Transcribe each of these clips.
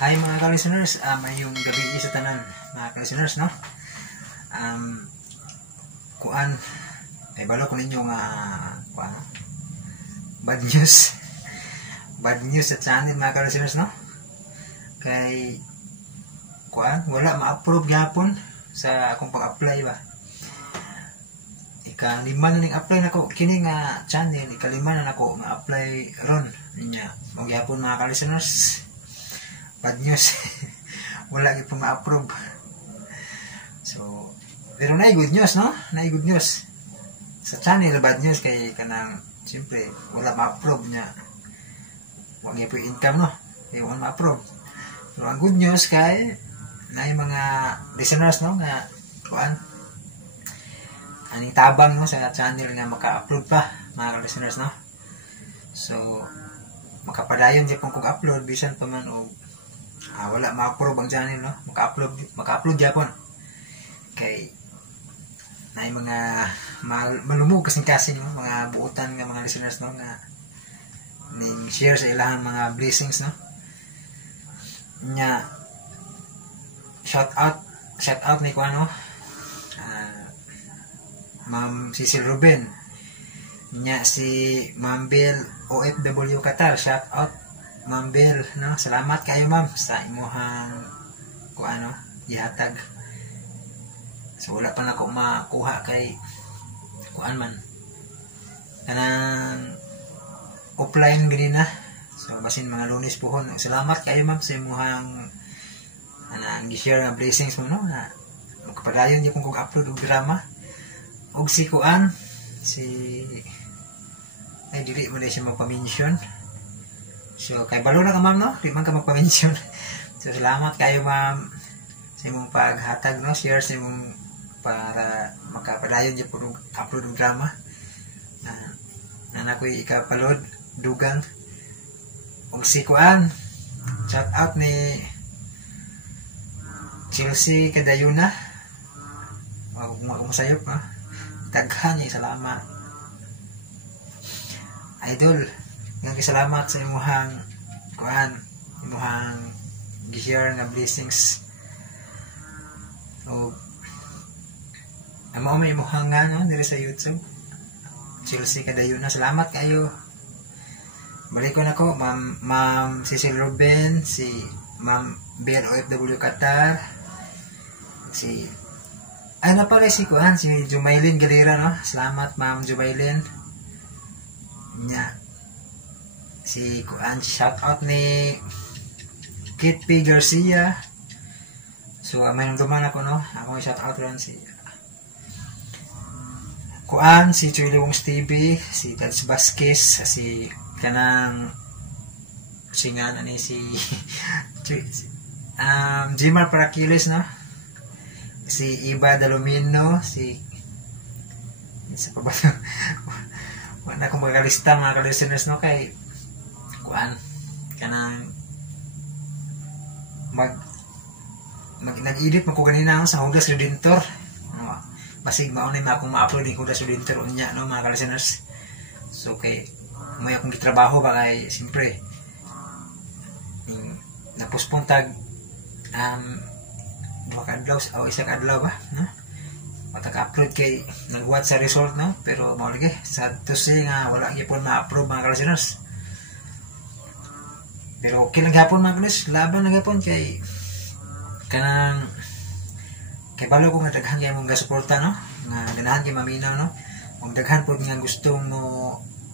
Hi mga ka-listeners, mayong gabi sa tanan mga ka-listeners, no? Kuan, ay balo ko ninyo nga kuan, bad news. Bad news sa channel mga ka-listeners, no? Kay kuan, wala ma-approve gyapon sa akong pag-apply ba. Ikalima na ning apply nako kini nga channel, ikalima na nako ma-apply ron niya. Mo gyapon mga ka-listeners. Bad news. Wala gyud po ma-approve. So, pero na good news, no? Na good news. Sa channel bad news kay kanang siyempre wala ma-approve niya. Wala gyud po income, no? Kay wala ma-approve. Pero ang good news kay na mga listeners, no, nga kuan aning tabang, no, sa channel nga maka-upload pa mga listeners, no? So makapadayon di pong kog-upload bisan pa man og wala ma-approve ang channel, no? Maka-upload gyapon kay na mga malumog kasing-kasing, no? Mga buutan nga mga listeners, no, nga ning share sa ilang mga blessings, no, nya shout out ni kuan, no, Ma'am Cecil Ruben, nya si Ma'am Bel OFW Qatar, shout out Ma'am Bel, no? Salamat kayo ma'am sa imuhang kuan, no, ihatag. So wala pa nako makuha kay kuan man kanang offline gini na. So basin mga Lunes puhon. Salamat kayo ma'am sa imuhang gi-share nga blessings mo, no, na makapadayon niyo kung upload og drama og si kuan si ay dili mo na siya magpa-mention. So kay balo na ka ma'am, no, di man ka magpa-mention. So salamat kayo ma'am sa imong paghatag, no, share sa imong para makapadayon niyo po upload og drama na nakoy ikapalod dugang og si kuan. Shout out ni Chelsea Kadayuna, umusayop, ha, taghan niya, salamat idol, nga salamat sa imuhang kuan, imuhang gi-share nga blessings. So amo may imuhang nga, no, diri sa YouTube Chelsea Kadayuna, salamat kayo. Balik ko na ko Ma'am Cecil Ruben, si Ma'am Bel OFW Qatar, si ano pala si kuan, si Jumaylin Galera, no, salamat Ma'am Jumaylin nya. Si kuan, shout out ni Kit P. Garcia. So may nagduman ako, no, ako shout out ron si kuan, si Chuylong Stevie, si Tats Vasquez, si kanang singan ani si Jimar Paraquiles, no, si Iba Dalomino, si isa pa ba wala akong magalista mga ka-listeners, no, kay kuan kanang nag-edit man ko ganina sa Hudas Redentor, no, basig maunay akong ma-upload yung Hudas Redentor unya, no, mga ka-listeners. So kay may akong gitrabaho ba kay siyempre napuspon tag dua ka adlaw o isa ka adlaw ba, no, matag-upload kay nagwat sa result, no, pero mao lagi sa tusi nga wala gyapon ma-approve mga ka-listeners. Pero okay lang gyapon mga ka-listeners, laban lang gyapon kay kanang kay balo ko nga daghan gyud mong gasuporta, no, nga ganahan kay maminaw, no, kung daghan pod nga gusto mo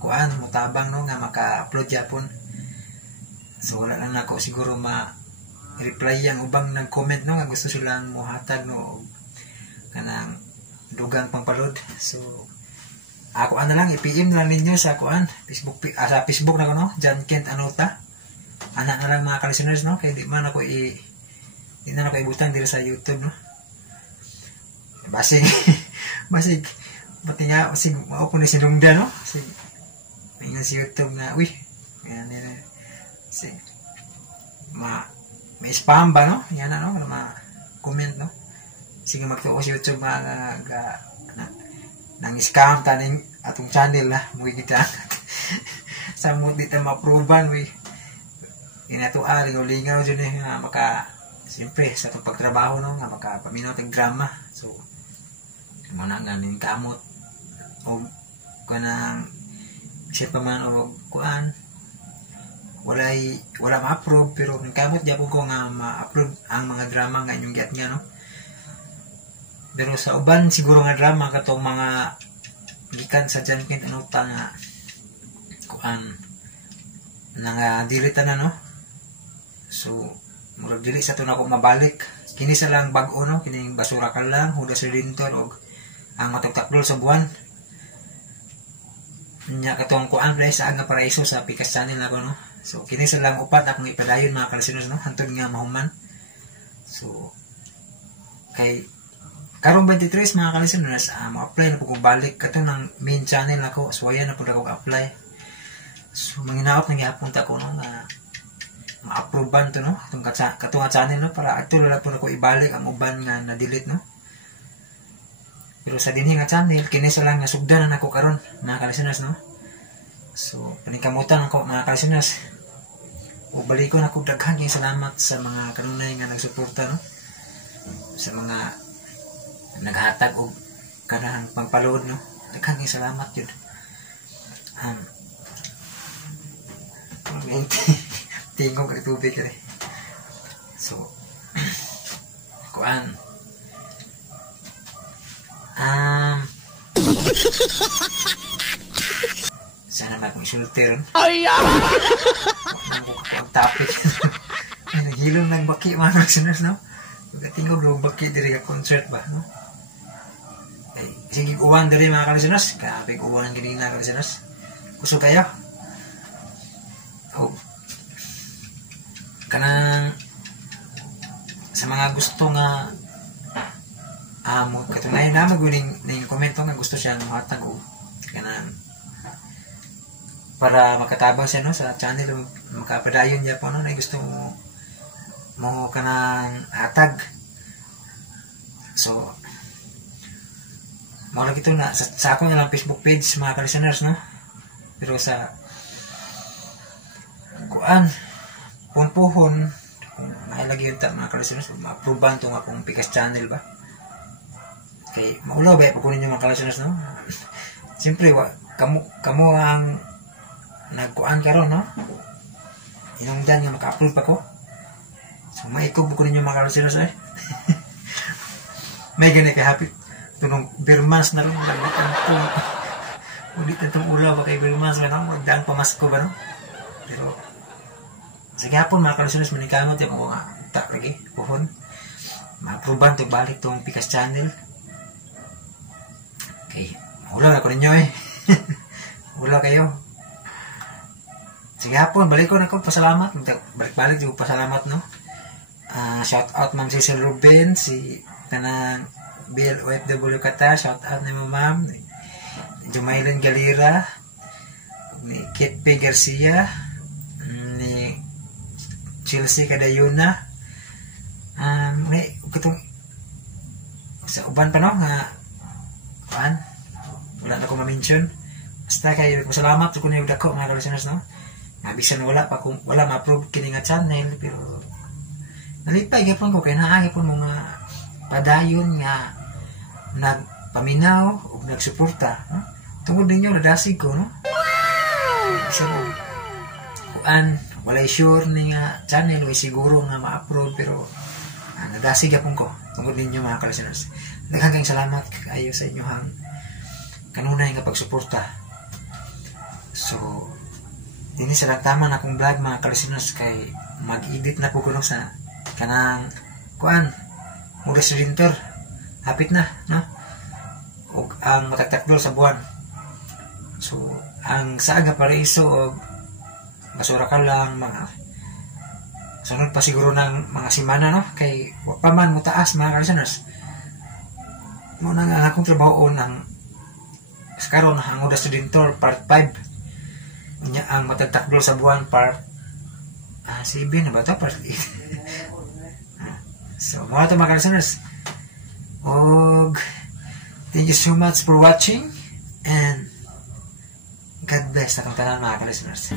kuan mo tabang, no, nga maka-upload gyapon. So wala lang nako siguro ma-reply yang ubang nag-comment, no, nga gusto silang mohatag, no, kanang dugang pangpalod. So ako na lang i-PM na lang ninyo sa kuan Facebook, sa Facebook na ko, no, John Kent Anota, anak na lang mga ka-listeners, no, kay di man ako di na ako ibutang diri sa YouTube, no, basig pati nga basig mao ko ni sinungda, no, basig may si YouTube na uy yan si may spam ba, no, yan na, no, comment, no, sige magtuo sa YouTube nang scam taning atong channel na mui kita sa mo dito ma-approvean, we inatual lingaw dyan nga maka siyempre sa itong pagtrabaho no nga makapaminaw tag drama. So muna nga ning kamot o kanang siya pa man o kuan wala ma-approve pero ning kamot gyapon ko nga ma-upload ang mga drama nga inyong giat nga no. Pero sa uban siguro nga drama katong mga gikan sa John Kent Anuta nga kuan nga delete na no. So murag dili sa to na ko mabalik kini sa lang bag-o no kining basura ka lang hudas redentor og ang matagtakdol sa buwan nya katong kuan pre sa nga paraiso sa Pikas channel ako no. So kini sa lang upat akong ipadayon mga kalisinos no hantod nga mahuman. So kay karong 23 mga kalisinos ma-apply na po kong balik kato ng main channel ako so ayan na po ako apply. So manginaot na gyapon ta ko no nga ma-approvean to no katong nga channel no para ato lang po nako ibalik ang uban nga na-delete no. Pero sa dinhi nga channel kini sa lang nga sugdanan ako karon mga kalisinos no. So panikamutan ako mga kalisinos o balikon ako daghan kay salamat sa mga kanunay nga nagsuporta no sa mga naghatag og kanang pagpalood no daghan kay salamat jud. Tingog kay tubig kay. So kuan sana mag-isulter ay ang topic naghilom ng baki mga listeners no pagkatingog ng baki diri ka concert ba no ay sige uwan diri mga listeners kapig uwan ang ginina mga listeners kusog kayo oh kanang sa mga gusto nga mo katunayan na maguling ning komento nga gusto siya mahatag og kanang para makatabang siya no sa channel makapadayon niya po no na gusto mo kanang hatag. So mao lagi ito na sa ako na lang Facebook page mga listeners no pero sa kuan punpuhon may lagi yun mga listeners ma-approvean itong akong Pikas channel ba kay maulaw ba kukunin yung mga listeners no siyempre kamu ang nagkuan karon no inungdan nga maka-upload pa ko so maikog ko ninyo mga listeners may gani kay happy tunong birmas na lang nagbukan to ulit itong ulaw ba kay birmas ba no magdaan pamasko ba no pero sige hapon mga listeners manikamot yung mga tak lagi puhon ma-approvean to balik tong Pikas channel okay ulaw na ko ninyo ulaw kayo. Sige hapon, balik ko na ko, pasalamat. Balik-balik yung pasalamat, no? Shout out Ma'am Cecil Ruben, si kanang Bill OFW kata, shout out ni Ma'am, Jumaylin Galira, ni Kit P. Garcia, ni Chelsea Cadayuna, katong sa uban pa, no? Wala na ko ma-mention. Basta kayo, pasalamat ko na yung dako, mga listeners, no? Bisan wala pa kung wala ma-approve kini nga channel pero nalipay gyapon ko kay naa gyapon mga padayon nga nagpaminaw ug nagsuporta no tungod ninyo nadasig ko no bisan kuan wala sure ni nga channel way siguro nga ma-approve pero nadasig gyapon ko tungod ninyo mga listeners daghang kayong salamat kayo sa inyohang kanunay nga pagsuporta. So dini sa tama na akong vlog mga listeners kay mag-edit na po ko sa kanang kuan Mudas Redentor hapit na no og ang matagtakdol sa buwan. So ang Saaga Paraiso og basura ka lang mga sunod pa siguro ng mga simana no kay wa pa man mo taas mga listeners mo na nga akong trabaho ng karon ang Mudas Redentor part 5 nya ang matagtakdol sa buwan part 7 na ba ito? Part 8 so mga ito mga listeners og thank you so much for watching and God bless akong tanan mga listeners.